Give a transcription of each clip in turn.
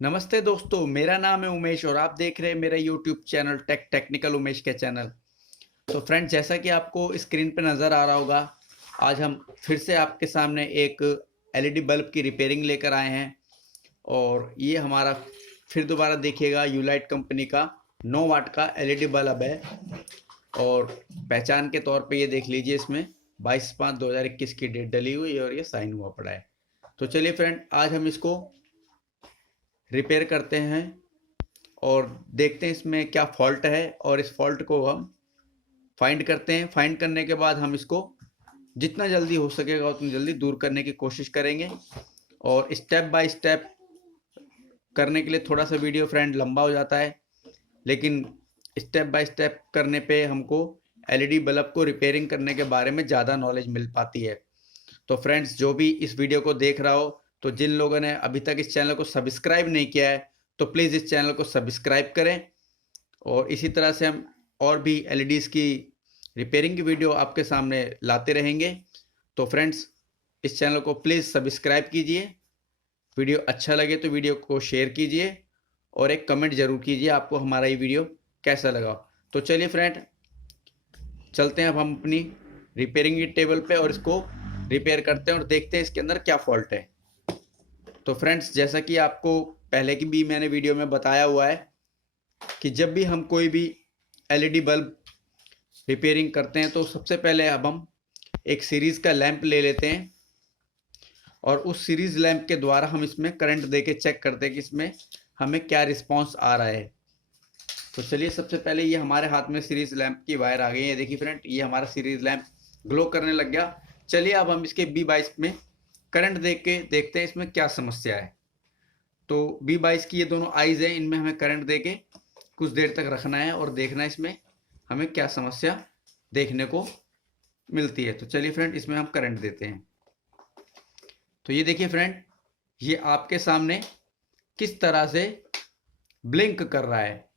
नमस्ते दोस्तों, मेरा नाम है उमेश और आप देख रहे हैं मेरा यूट्यूब चैनल टेक्निकल उमेश के चैनल। तो फ्रेंड्स, जैसा कि आपको स्क्रीन पे नज़र आ रहा होगा, आज हम फिर से आपके सामने एक एलईडी बल्ब की रिपेयरिंग लेकर आए हैं। और ये हमारा फिर दोबारा देखिएगा यूलाइट कंपनी का 9 वाट का एलईडी बल्ब है। और पहचान के तौर पे ये देख लीजिए, इसमें 22/5/2021 की डेट डली हुई है और ये साइन हुआ पड़ा है। तो चलिए फ्रेंड, आज हम इसको रिपेयर करते हैं और देखते हैं इसमें क्या फॉल्ट है और इस फॉल्ट को हम फाइंड करते हैं। फाइंड करने के बाद हम इसको जितना जल्दी हो सकेगा उतनी जल्दी दूर करने की कोशिश करेंगे। और स्टेप बाय स्टेप करने के लिए थोड़ा सा वीडियो फ्रेंड लंबा हो जाता है, लेकिन स्टेप बाय स्टेप करने पे हमको एलईडी बल्ब को रिपेयरिंग करने के बारे में ज़्यादा नॉलेज मिल पाती है। तो फ्रेंड्स, जो भी इस वीडियो को देख रहा हो, तो जिन लोगों ने अभी तक इस चैनल को सब्सक्राइब नहीं किया है तो प्लीज़ इस चैनल को सब्सक्राइब करें। और इसी तरह से हम और भी एलईडीज़ की रिपेयरिंग की वीडियो आपके सामने लाते रहेंगे। तो फ्रेंड्स, इस चैनल को प्लीज़ सब्सक्राइब कीजिए। वीडियो अच्छा लगे तो वीडियो को शेयर कीजिए और एक कमेंट ज़रूर कीजिए आपको हमारा ये वीडियो कैसा लगा। तो चलिए फ्रेंड, चलते हैं अब हम अपनी रिपेयरिंग की टेबल पे और इसको रिपेयर करते हैं और देखते हैं इसके अंदर क्या फॉल्ट है। तो फ्रेंड्स, जैसा कि आपको पहले की भी मैंने वीडियो में बताया हुआ है कि जब भी हम कोई भी एलईडी बल्ब रिपेयरिंग करते हैं तो सबसे पहले अब हम एक सीरीज़ का लैंप ले लेते हैं और उस सीरीज़ लैंप के द्वारा हम इसमें करंट दे के चेक करते हैं कि इसमें हमें क्या रिस्पॉन्स आ रहा है। तो चलिए, सबसे पहले ये हमारे हाथ में सीरीज़ लैंप की वायर आ गई है। देखिए फ्रेंड, ये हमारा सीरीज़ लैंप ग्लो करने लग गया। चलिए अब हम इसके B22 में करंट दे के देखते हैं इसमें क्या समस्या है। तो B22 की ये दोनों आइज़ हैं, इनमें हमें करंट दे के कुछ देर तक रखना है और देखना है इसमें हमें क्या समस्या देखने को मिलती है। तो चलिए फ्रेंड, इसमें हम करंट देते हैं। तो ये देखिए फ्रेंड, ये आपके सामने किस तरह से ब्लिंक कर रहा है,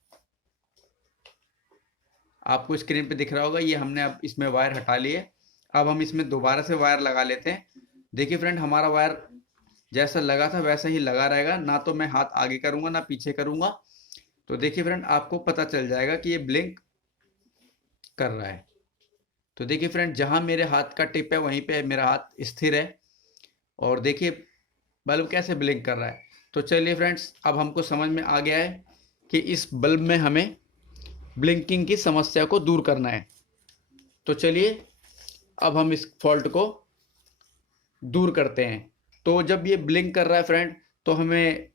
आपको स्क्रीन पे दिख रहा होगा। ये हमने अब इसमें वायर हटा ली है। अब हम इसमें दोबारा से वायर लगा लेते हैं। देखिए फ्रेंड, हमारा वायर जैसा लगा था वैसा ही लगा रहेगा, ना तो मैं हाथ आगे करूंगा ना पीछे करूंगा। तो देखिए फ्रेंड, आपको पता चल जाएगा कि ये ब्लिंक कर रहा है। तो देखिए फ्रेंड, जहां मेरे हाथ का टिप है वहीं पे मेरा हाथ स्थिर है और देखिए बल्ब कैसे ब्लिंक कर रहा है। तो चलिए फ्रेंड्स, अब हमको समझ में आ गया है कि इस बल्ब में हमें ब्लिंकिंग की समस्या को दूर करना है। तो चलिए अब हम इस फॉल्ट को दूर करते हैं। तो जब ये ब्लिंक कर रहा है फ्रेंड, तो हमें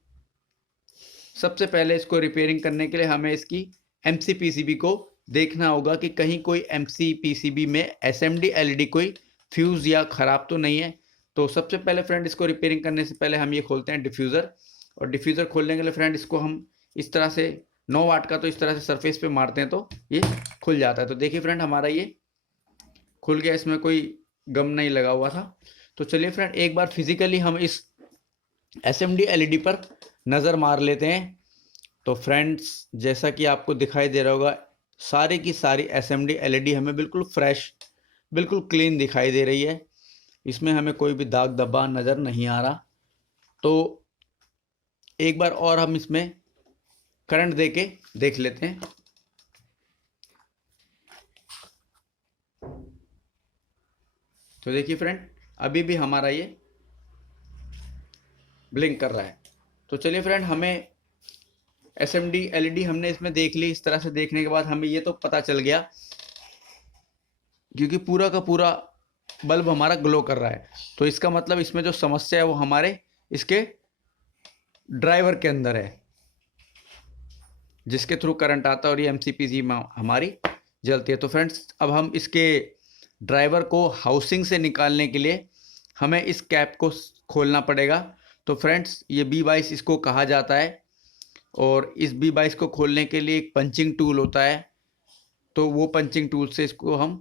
सबसे पहले इसको रिपेयरिंग करने के लिए हमें इसकी एमसीपीसीबी को देखना होगा कि कहीं कोई एमसीपीसीबी में एसएमडी एलईडी कोई फ्यूज़ या ख़राब तो नहीं है। तो सबसे पहले फ्रेंड, इसको रिपेयरिंग करने से पहले हम ये खोलते हैं डिफ्यूज़र। और डिफ्यूज़र खोलने के लिए फ्रेंड, इसको हम इस तरह से 9 वाट का तो इस तरह से सरफेस पे मारते हैं तो ये खुल जाता है। तो देखिए फ्रेंड, हमारा ये खुल गया, इसमें कोई गम नहीं लगा हुआ था। तो चलिए फ्रेंड, एक बार फिजिकली हम इस एसएमडी एलईडी पर नज़र मार लेते हैं। तो फ्रेंड्स, जैसा कि आपको दिखाई दे रहा होगा, सारी की सारी एसएमडी एलईडी हमें बिल्कुल फ्रेश, बिल्कुल क्लीन दिखाई दे रही है। इसमें हमें कोई भी दाग धब्बा नज़र नहीं आ रहा। तो एक बार और हम इसमें करंट दे के देख लेते हैं। तो देखिए फ्रेंड, अभी भी हमारा ये ब्लिंक कर रहा है। तो चलिए फ्रेंड, हमें एसएमडी एलईडी हमने इसमें देख ली। इस तरह से देखने के बाद हमें ये तो पता चल गया, क्योंकि पूरा का पूरा बल्ब हमारा ग्लो कर रहा है। तो इसका मतलब इसमें जो समस्या है वो हमारे इसके ड्राइवर के अंदर है, जिसके थ्रू करंट आता है और ये एमसीपीसी में हमारी जलती है। तो फ्रेंड्स, अब हम इसके ड्राइवर को हाउसिंग से निकालने के लिए हमें इस कैप को खोलना पड़ेगा। तो फ्रेंड्स, ये B22 इसको कहा जाता है और इस B22 को खोलने के लिए एक पंचिंग टूल होता है। तो वो पंचिंग टूल से इसको हम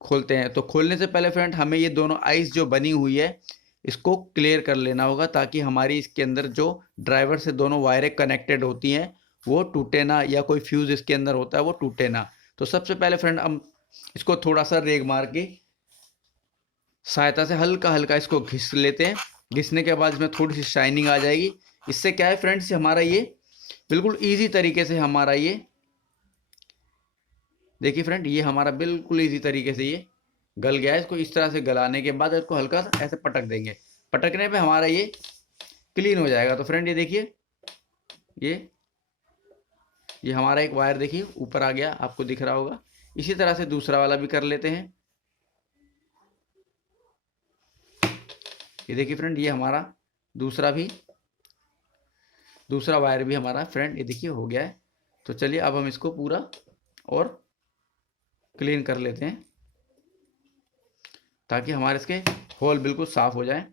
खोलते हैं। तो खोलने से पहले फ्रेंड, हमें ये दोनों आइस जो बनी हुई है इसको क्लियर कर लेना होगा, ताकि हमारी इसके अंदर जो ड्राइवर से दोनों वायरें कनेक्टेड होती हैं वो टूटे ना, या कोई फ्यूज़ इसके अंदर होता है वो टूटे ना। तो सबसे पहले फ्रेंड, हम इसको थोड़ा सा रेग मार की सहायता से हल्का हल्का इसको घिस लेते हैं। घिसने के बाद इसमें थोड़ी सी शाइनिंग आ जाएगी। इससे क्या है फ्रेंड्स, हमारा ये बिल्कुल ईजी तरीके से हमारा ये देखिए फ्रेंड, ये हमारा बिल्कुल ईजी तरीके से ये गल गया है। इसको इस तरह से गलाने के बाद इसको हल्का सा ऐसे पटक देंगे, पटकने पे हमारा ये क्लीन हो जाएगा। तो फ्रेंड ये देखिए, ये हमारा एक वायर देखिए ऊपर आ गया, आपको दिख रहा होगा। इसी तरह से दूसरा वाला भी कर लेते हैं। ये देखिए फ्रेंड, ये हमारा दूसरा वायर भी हमारा फ्रेंड ये देखिए हो गया है। तो चलिए अब हम इसको पूरा और क्लीन कर लेते हैं ताकि हमारे इसके होल बिल्कुल साफ हो जाए।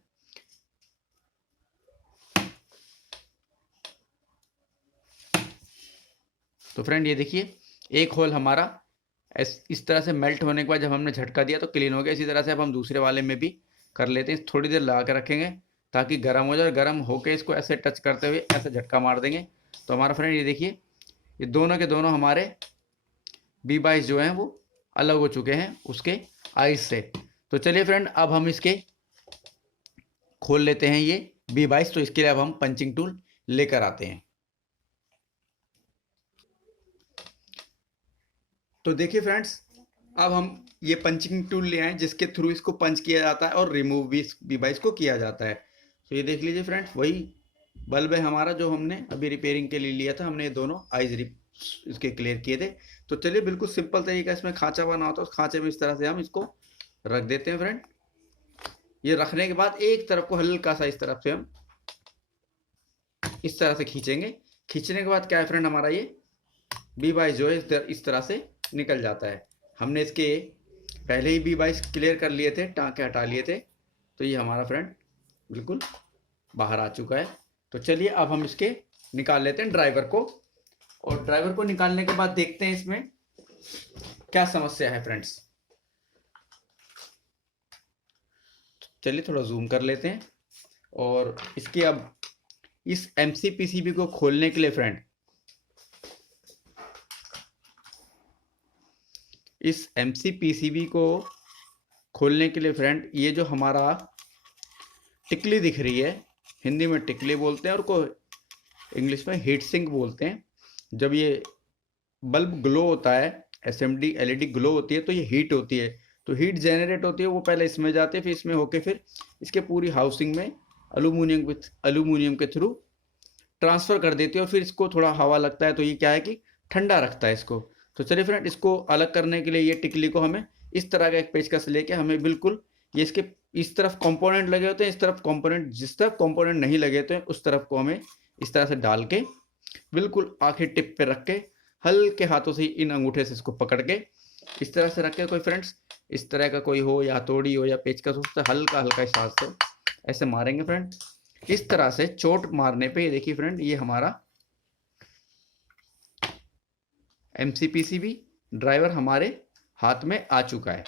तो फ्रेंड ये देखिए, एक होल हमारा इस तरह से मेल्ट होने के बाद जब हमने झटका दिया तो क्लीन हो गया। इसी तरह से अब हम दूसरे वाले में भी कर लेते हैं। थोड़ी देर लगा कर रखेंगे ताकि गर्म हो जाए, गर्म होकर इसको ऐसे टच करते हुए ऐसे झटका मार देंगे। तो हमारा फ्रेंड ये देखिए, ये दोनों के दोनों हमारे B22 जो हैं वो अलग हो चुके हैं उसके आइस से। तो चलिए फ्रेंड, अब हम इसके खोल लेते हैं ये B22। तो इसके लिए अब हम पंचिंग टूल लेकर आते हैं। तो देखिए फ्रेंड्स, अब हम ये पंचिंग टूल ले आए जिसके थ्रू इसको पंच किया जाता है और रिमूव भी B22 को किया जाता है। तो ये देख लीजिए फ्रेंड्स, वही बल्ब है हमारा जो हमने अभी रिपेयरिंग के लिए लिया था। हमने ये दोनों आइज इसके क्लियर किए थे। तो चलिए, बिल्कुल सिंपल तरीका, इसमें खांचा बना होता है, उस खांचे में इस तरह से हम इसको रख देते हैं फ्रेंड। ये रखने के बाद एक तरफ को हल्का सा इस तरफ से हम इस तरह से खींचेंगे। खींचने के बाद क्या है फ्रेंड, हमारा ये B22 जो है इस तरह से निकल जाता है। हमने इसके पहले ही B22 क्लियर कर लिए थे, टाँके हटा लिए थे। तो ये हमारा फ्रेंड बिल्कुल बाहर आ चुका है। तो चलिए अब हम इसके निकाल लेते हैं ड्राइवर को, और ड्राइवर को निकालने के बाद देखते हैं इसमें क्या समस्या है फ्रेंड्स। चलिए थोड़ा जूम कर लेते हैं। और इसके अब इस MCPCB को खोलने के लिए फ्रेंड, इस MCPCB को खोलने के लिए फ्रेंड, ये जो हमारा टिकली दिख रही है, हिंदी में टिकली बोलते हैं और को इंग्लिश में हीट सिंक बोलते हैं। जब ये बल्ब ग्लो होता है, SMD LED ग्लो होती है, तो ये हीट होती है। तो हीट जनरेट होती है, वो पहले इसमें जाती है, फिर इसमें होके फिर इसके पूरी हाउसिंग में अल्यूमिनियम के थ्रू ट्रांसफ़र कर देती है। और फिर इसको थोड़ा हवा लगता है तो ये क्या है कि ठंडा रखता है इसको। तो चलिए फ्रेंड, इसको अलग करने के लिए ये टिकली को हमें इस तरह का एक पेचकस लेके हमें बिल्कुल ये इसके इस तरफ कंपोनेंट लगे होते हैं, इस तरफ कंपोनेंट, जिस तरफ कंपोनेंट नहीं लगे होते हैं उस तरफ को हमें इस तरह से डाल के बिल्कुल आखिर टिप पे रख के हल्के हाथों से इन अंगूठे से इसको पकड़ के इस तरह से रख के, कोई फ्रेंड्स इस तरह का कोई हो या हथौड़ी हो या पेचकस हो, उससे हल्का हल्का इस हाथ से ऐसे मारेंगे फ्रेंड। इस तरह से चोट मारने पे ये देखिए फ्रेंड, ये हमारा MCPCB ड्राइवर हमारे हाथ में आ चुका है।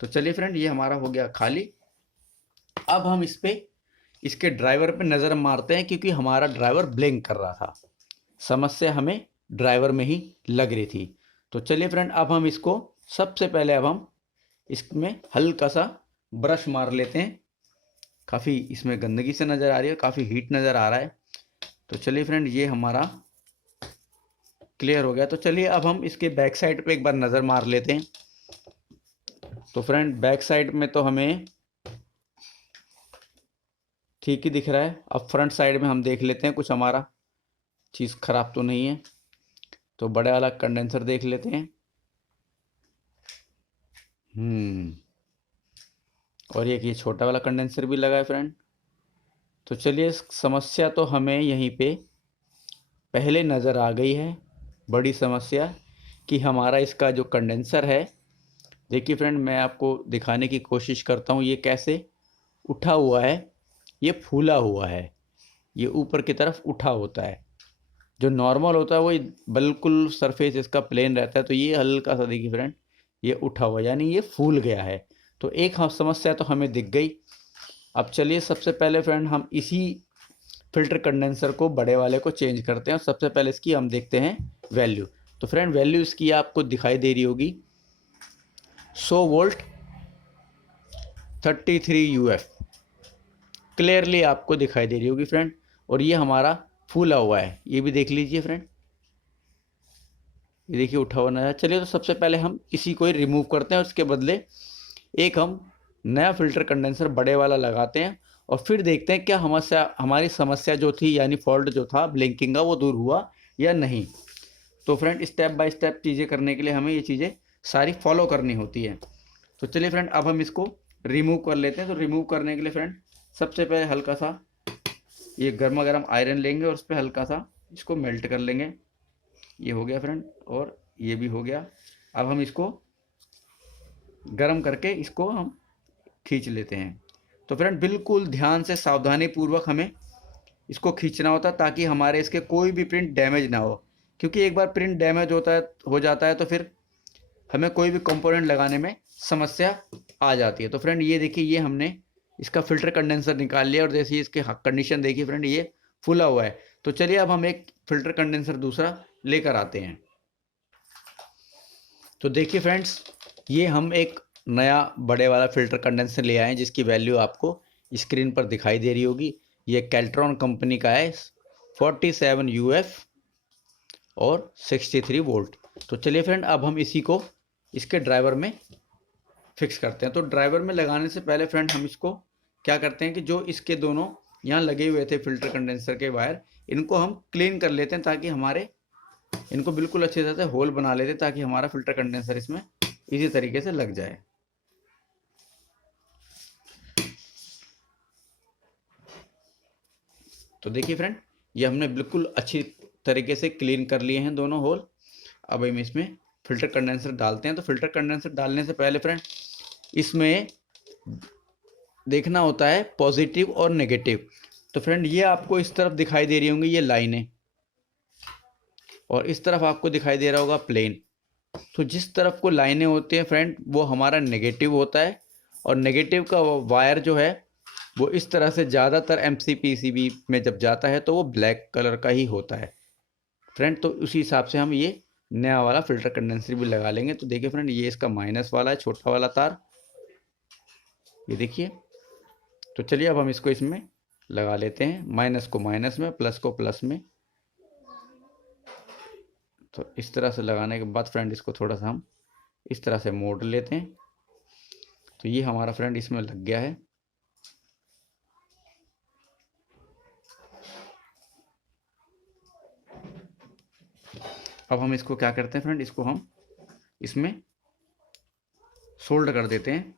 तो चलिए फ्रेंड, ये हमारा हो गया खाली। अब हम इसके ड्राइवर पे नज़र मारते हैं, क्योंकि हमारा ड्राइवर ब्लिंक कर रहा था। समस्या हमें ड्राइवर में ही लग रही थी। तो चलिए फ्रेंड, अब हम इसको सबसे पहले अब हम इसमें हल्का सा ब्रश मार लेते हैं। काफ़ी इसमें गंदगी से नज़र आ रही है, काफ़ी हीट नज़र आ रहा है। तो चलिए फ्रेंड, ये हमारा क्लियर हो गया। तो चलिए अब हम इसके बैक साइड पे एक बार नज़र मार लेते हैं। तो फ्रेंड, बैक साइड में तो हमें ठीक ही दिख रहा है। अब फ्रंट साइड में हम देख लेते हैं कुछ हमारा चीज़ ख़राब तो नहीं है। तो बड़े वाला कंडेंसर देख लेते हैं। और ये छोटा वाला कंडेंसर भी लगा है फ्रेंड। तो चलिए, समस्या तो हमें यहीं पे पहले नज़र आ गई है। बड़ी समस्या कि हमारा इसका जो कंडेंसर है, देखिए फ्रेंड, मैं आपको दिखाने की कोशिश करता हूँ ये कैसे उठा हुआ है। ये फूला हुआ है, ये ऊपर की तरफ उठा होता है। जो नॉर्मल होता है वो बिल्कुल सरफेस इसका प्लेन रहता है। तो ये हल्का सा देखिए फ्रेंड, ये उठा हुआ, यानी ये फूल गया है। तो एक समस्या तो हमें दिख गई। अब चलिए सबसे पहले फ्रेंड, हम इसी फिल्टर कंडेंसर को, बड़े वाले को चेंज करते हैं। और सबसे पहले इसकी हम देखते हैं वैल्यू। तो फ्रेंड, वैल्यू इसकी आपको दिखाई दे रही होगी, 100 वोल्ट 33 UF क्लियरली आपको दिखाई दे रही होगी फ्रेंड। और ये हमारा फूला हुआ है, ये भी देख लीजिए फ्रेंड, ये देखिए उठा हुआ नया। चलिए तो सबसे पहले हम इसी को ही रिमूव करते हैं और उसके बदले एक हम नया फ़िल्टर कंडेंसर बड़े वाला लगाते हैं और फिर देखते हैं क्या हमारी समस्या जो थी यानी फॉल्ट जो था ब्लिंकिंग का वो दूर हुआ या नहीं। तो फ्रेंड स्टेप बाय स्टेप चीज़ें करने के लिए हमें ये चीज़ें सारी फॉलो करनी होती है। तो चलिए फ्रेंड अब हम इसको रिमूव कर लेते हैं। तो रिमूव करने के लिए फ्रेंड सबसे पहले हल्का सा ये गर्मा गर्म आयरन लेंगे और उस पर हल्का सा इसको मेल्ट कर लेंगे। ये हो गया फ्रेंड और ये भी हो गया। अब हम इसको गर्म करके इसको हम खींच लेते हैं। तो फ्रेंड बिल्कुल ध्यान से सावधानी पूर्वक हमें इसको खींचना होता है ताकि हमारे इसके कोई भी प्रिंट डैमेज ना हो, क्योंकि एक बार प्रिंट डैमेज हो जाता है तो फिर हमें कोई भी कंपोनेंट लगाने में समस्या आ जाती है। तो फ्रेंड ये देखिए ये हमने इसका फ़िल्टर कंडेंसर निकाल लिया और जैसे ही इसके कंडीशन देखिए फ्रेंड ये फूला हुआ है। तो चलिए अब हम एक फ़िल्टर कंडेंसर दूसरा लेकर आते हैं। तो देखिए फ्रेंड्स ये हम एक नया बड़े वाला फ़िल्टर कंडेंसर ले आए हैं जिसकी वैल्यू आपको स्क्रीन पर दिखाई दे रही होगी। ये कैल्ट्रॉन कंपनी का है 47 UF और 63 वोल्ट। तो चलिए फ्रेंड अब हम इसी को इसके ड्राइवर में फिक्स करते हैं। तो ड्राइवर में लगाने से पहले फ्रेंड हम इसको क्या करते हैं कि जो इसके दोनों यहाँ लगे हुए थे फ़िल्टर कंडेंसर के वायर, इनको हम क्लीन कर लेते हैं ताकि हमारे इनको बिल्कुल अच्छे से होल बना लेते हैं ताकि हमारा फ़िल्टर कंडेंसर इसमें इसी तरीके से लग जाए। तो देखिए फ्रेंड ये हमने बिल्कुल अच्छी तरीके से क्लीन कर लिए हैं दोनों होल। अब हम इसमें फ़िल्टर कंडेंसर डालते हैं। तो फ़िल्टर कंडेंसर डालने से पहले फ्रेंड इसमें देखना होता है पॉजिटिव और नेगेटिव। तो फ्रेंड ये आपको इस तरफ दिखाई दे रही होंगी ये लाइनें और इस तरफ आपको दिखाई दे रहा होगा प्लेन। तो जिस तरफ को लाइनें होती हैं फ्रेंड वो हमारा नेगेटिव होता है और नेगेटिव का वायर जो है वो इस तरह से ज़्यादातर MCPCB में जब जाता है तो वो ब्लैक कलर का ही होता है फ्रेंड। तो उसी हिसाब से हम ये नया वाला फ़िल्टर कंडेंसर भी लगा लेंगे। तो देखिए फ्रेंड ये इसका माइनस वाला है छोटा वाला तार, ये देखिए। तो चलिए अब हम इसको इसमें लगा लेते हैं, माइनस को माइनस में, प्लस को प्लस में। तो इस तरह से लगाने के बाद फ्रेंड इसको थोड़ा सा हम इस तरह से मोड़ लेते हैं। तो ये हमारा फ्रेंड इसमें लग गया है। अब हम इसको क्या करते हैं फ्रेंड, इसको हम इसमें सोल्ड कर देते हैं।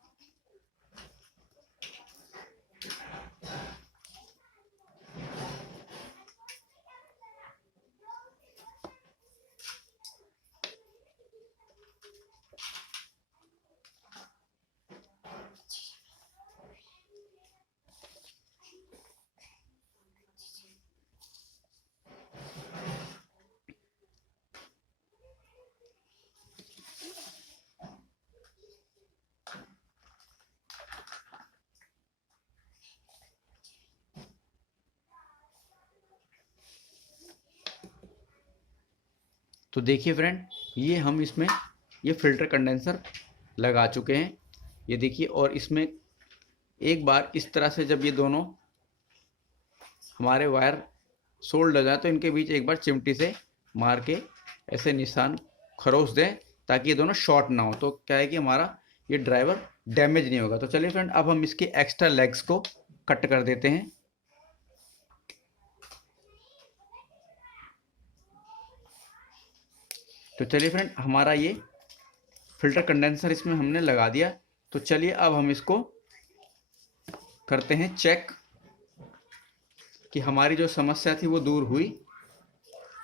तो देखिए फ्रेंड ये हम इसमें ये फ़िल्टर कंडेंसर लगा चुके हैं, ये देखिए। और इसमें एक बार इस तरह से जब ये दोनों हमारे वायर सोल्ड हो जाए तो इनके बीच एक बार चिमटी से मार के ऐसे निशान खरोच दें ताकि ये दोनों शॉर्ट ना हो। तो क्या है कि हमारा ये ड्राइवर डैमेज नहीं होगा। तो चलिए फ्रेंड अब हम इसके एक्स्ट्रा लेग्स को कट कर देते हैं। तो चलिए फ्रेंड हमारा ये फ़िल्टर कंडेंसर इसमें हमने लगा दिया। तो चलिए अब हम इसको करते हैं चेक कि हमारी जो समस्या थी वो दूर हुई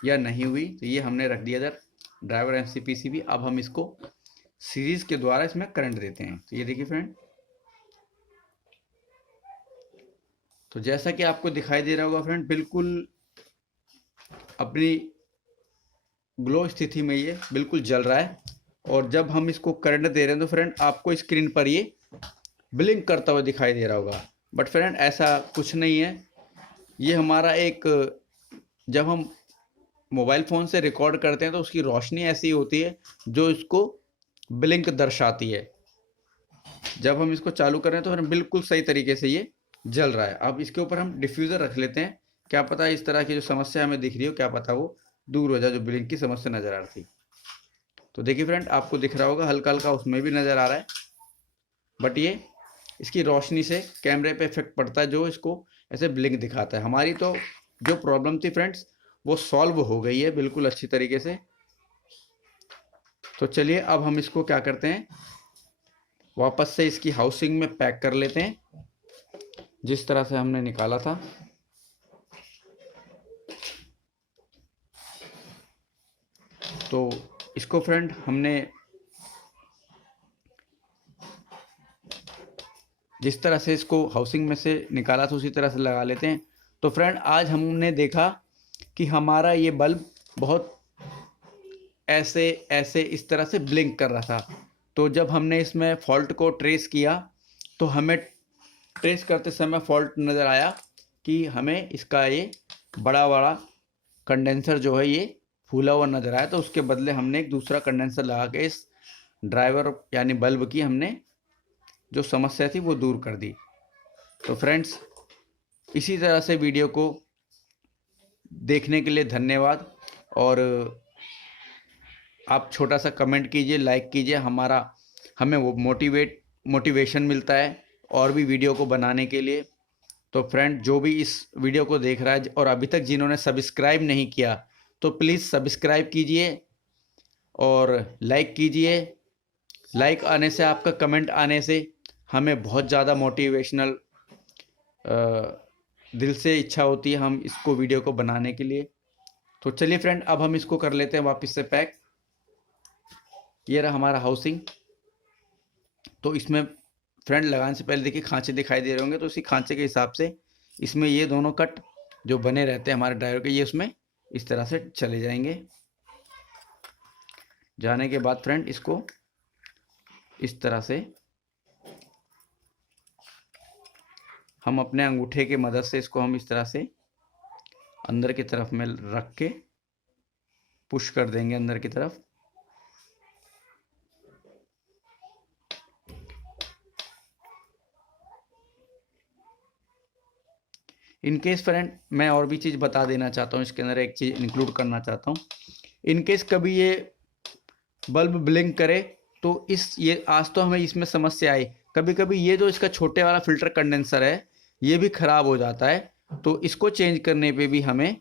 या नहीं हुई। तो ये हमने रख दिया इधर ड्राइवर MCPCB। अब हम इसको सीरीज के द्वारा इसमें करंट देते हैं। तो ये देखिए फ्रेंड, तो जैसा कि आपको दिखाई दे रहा होगा फ्रेंड बिल्कुल अपनी ग्लो स्थिति में ये बिल्कुल जल रहा है। और जब हम इसको करंट दे रहे हैं तो फ्रेंड आपको स्क्रीन पर ये ब्लिंक करता हुआ दिखाई दे रहा होगा, बट फ्रेंड ऐसा कुछ नहीं है। ये हमारा एक, जब हम मोबाइल फ़ोन से रिकॉर्ड करते हैं तो उसकी रोशनी ऐसी होती है जो इसको ब्लिंक दर्शाती है। जब हम इसको चालू कर रहे हैं तो फिर बिल्कुल सही तरीके से ये जल रहा है। अब इसके ऊपर हम डिफ्यूज़र रख लेते हैं क्या पता इस तरह की जो समस्या हमें दिख रही हो, क्या पता वो दूर हो जाए, जो ब्लिंक की समस्या नज़र आ रही थी। तो देखिए फ्रेंड, आपको दिख रहा होगा हल्का हल्का उसमें भी नज़र आ रहा है, बट ये इसकी रोशनी से कैमरे पे इफेक्ट पड़ता है जो इसको ऐसे ब्लिंक दिखाता है। हमारी तो जो प्रॉब्लम थी फ्रेंड्स वो सॉल्व हो गई है बिल्कुल अच्छी तरीके से। तो चलिए अब हम इसको क्या करते हैं, वापस से इसकी हाउसिंग में पैक कर लेते हैं जिस तरह से हमने निकाला था। तो इसको फ्रेंड हमने जिस तरह से इसको हाउसिंग में से निकाला था उसी तरह से लगा लेते हैं। तो फ्रेंड आज हमने देखा कि हमारा ये बल्ब बहुत ऐसे ऐसे इस तरह से ब्लिंक कर रहा था। तो जब हमने इसमें फॉल्ट को ट्रेस किया तो हमें ट्रेस करते समय फॉल्ट नज़र आया कि हमें इसका ये बड़ा बड़ा कंडेंसर जो है ये फूला हुआ नज़र आया। तो उसके बदले हमने एक दूसरा कंडेंसर लगा के इस ड्राइवर यानी बल्ब की हमने जो समस्या थी वो दूर कर दी। तो फ्रेंड्स, इसी तरह से वीडियो को देखने के लिए धन्यवाद। और आप छोटा सा कमेंट कीजिए, लाइक कीजिए, हमें वो मोटिवेशन मिलता है और भी वीडियो को बनाने के लिए। तो फ्रेंड, जो भी इस वीडियो को देख रहा है और अभी तक जिन्होंने सब्सक्राइब नहीं किया तो प्लीज़ सब्सक्राइब कीजिए और लाइक कीजिए। लाइक आने से, आपका कमेंट आने से हमें बहुत ज़्यादा मोटिवेशनल दिल से इच्छा होती है हम इसको वीडियो को बनाने के लिए। तो चलिए फ्रेंड, अब हम इसको कर लेते हैं वापस से पैक। ये रहा हमारा हाउसिंग। तो इसमें फ्रेंड लगाने से पहले देखिए खांचे दिखाई दे रहे होंगे, तो उसी खांचे के हिसाब से इसमें ये दोनों कट जो बने रहते हैं हमारे ड्राइवर के, ये उसमें इस तरह से चले जाएंगे। जाने के बाद फ्रेंड इसको इस तरह से हम अपने अंगूठे की मदद से इसको हम इस तरह से अंदर की तरफ में रख के पुश कर देंगे अंदर की तरफ। इन केस फ्रेंड, मैं और भी चीज़ बता देना चाहता हूँ, इसके अंदर एक चीज़ इंक्लूड करना चाहता हूँ। इन केस कभी ये बल्ब ब्लिंक करे तो ये आज तो हमें इसमें समस्या आई, कभी कभी ये जो इसका छोटे वाला फिल्टर कंडेंसर है ये भी ख़राब हो जाता है। तो इसको चेंज करने पे भी हमें,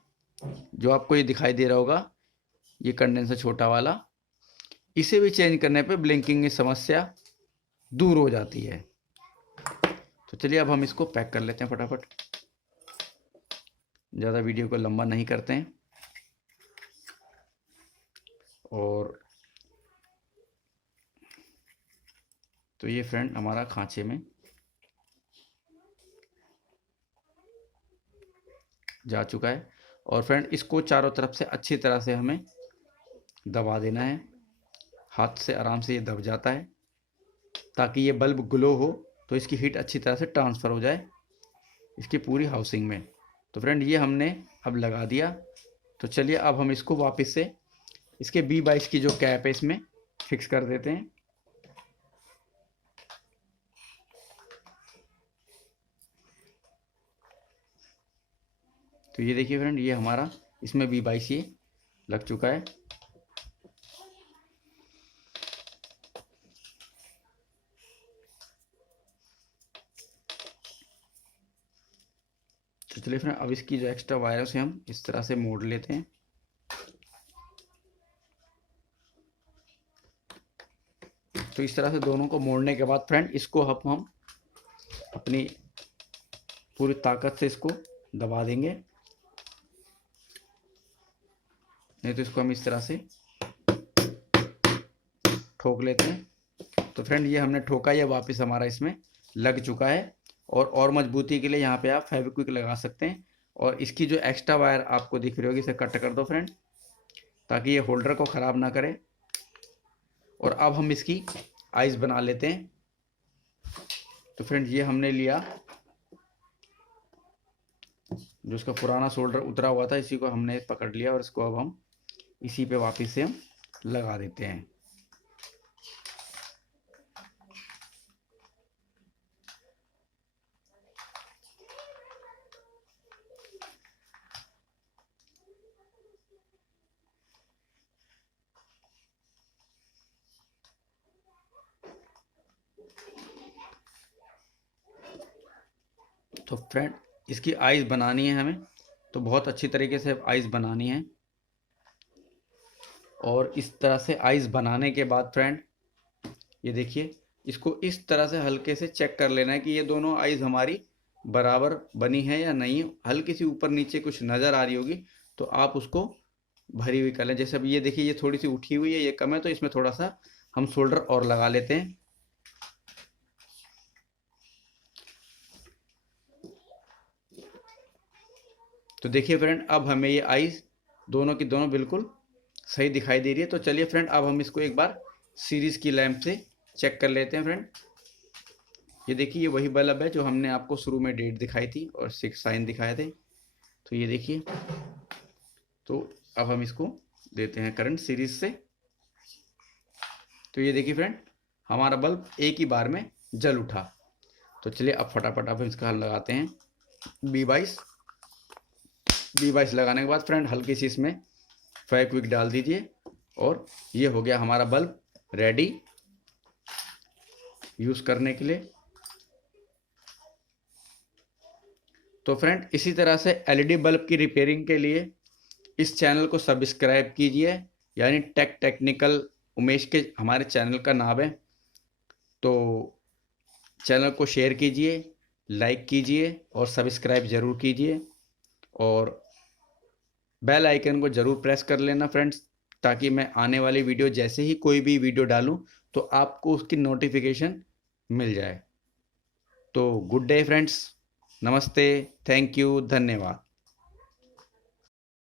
जो आपको ये दिखाई दे रहा होगा ये कंडेंसर छोटा वाला, इसे भी चेंज करने पे ब्लिंकिंग की समस्या दूर हो जाती है। तो चलिए अब हम इसको पैक कर लेते हैं फटाफट, ज़्यादा वीडियो को लंबा नहीं करते हैं। और तो ये फ्रेंड हमारा खांचे में जा चुका है। और फ्रेंड इसको चारों तरफ से अच्छी तरह से हमें दबा देना है, हाथ से आराम से ये दब जाता है ताकि ये बल्ब ग्लो हो, तो इसकी हीट अच्छी तरह से ट्रांसफ़र हो जाए इसकी पूरी हाउसिंग में। तो फ्रेंड ये हमने अब लगा दिया। तो चलिए अब हम इसको वापस से इसके B22 की जो कैप है इसमें फिक्स कर देते हैं। तो ये देखिए फ्रेंड, ये हमारा इसमें B22 ये लग चुका है। तो चलिए फ्रेंड, अब इसकी जो एक्स्ट्रा वायर है उसे हम इस तरह से मोड़ लेते हैं। तो इस तरह से दोनों को मोड़ने के बाद फ्रेंड इसको हम अपनी पूरी ताकत से इसको दबा देंगे, नहीं तो इसको हम इस तरह से ठोक लेते हैं। तो फ्रेंड ये हमने ठोका, ये वापस हमारा इसमें लग चुका है। और मजबूती के लिए यहाँ पे आप फेविक्विक लगा सकते हैं। और इसकी जो एक्स्ट्रा वायर आपको दिख रही होगी इसे कट कर दो फ्रेंड, ताकि ये होल्डर को ख़राब ना करे। और अब हम इसकी आइस बना लेते हैं। तो फ्रेंड ये हमने लिया जो उसका पुराना शोल्डर उतरा हुआ था, इसी को हमने पकड़ लिया और इसको अब हम इसी पे वापस से हम लगा देते हैं। तो फ्रेंड इसकी आइस बनानी है हमें, तो बहुत अच्छी तरीके से आइस बनानी है। और इस तरह से आइस बनाने के बाद फ्रेंड ये देखिए, इसको इस तरह से हल्के से चेक कर लेना है कि ये दोनों आइस हमारी बराबर बनी है या नहीं। हल्की सी ऊपर नीचे कुछ नज़र आ रही होगी तो आप उसको भरी हुई कर लें। जैसे अब ये देखिए, ये थोड़ी सी उठी हुई है, ये कम है, तो इसमें थोड़ा सा हम शोल्डर और लगा लेते हैं। तो देखिए फ्रेंड, अब हमें ये आइस दोनों की दोनों बिल्कुल सही दिखाई दे रही है। तो चलिए फ्रेंड, अब हम इसको एक बार सीरीज की लैंप से चेक कर लेते हैं फ्रेंड। ये देखिए, ये वही बल्ब है जो हमने आपको शुरू में डेट दिखाई थी और 6 साइन दिखाए थे। तो ये देखिए, तो अब हम इसको देते हैं करंट सीरीज से। तो ये देखिए फ्रेंड, हमारा बल्ब एक ही बार में जल उठा। तो चलिए अब फटाफट अब इसका हल लगाते हैं B22 लगाने के बाद फ्रेंड हल्की सी इसमें फेविक्विक डाल दीजिए और ये हो गया हमारा बल्ब रेडी यूज़ करने के लिए। तो फ्रेंड इसी तरह से LED बल्ब की रिपेयरिंग के लिए इस चैनल को सब्सक्राइब कीजिए, यानी टेक्निकल उमेश के हमारे चैनल का नाम है। तो चैनल को शेयर कीजिए, लाइक कीजिए और सब्सक्राइब ज़रूर कीजिए और बेल आइकन को ज़रूर प्रेस कर लेना फ्रेंड्स, ताकि मैं आने वाली वीडियो जैसे ही कोई भी वीडियो डालूं तो आपको उसकी नोटिफिकेशन मिल जाए। तो गुड डे फ्रेंड्स, नमस्ते, थैंक यू, धन्यवाद।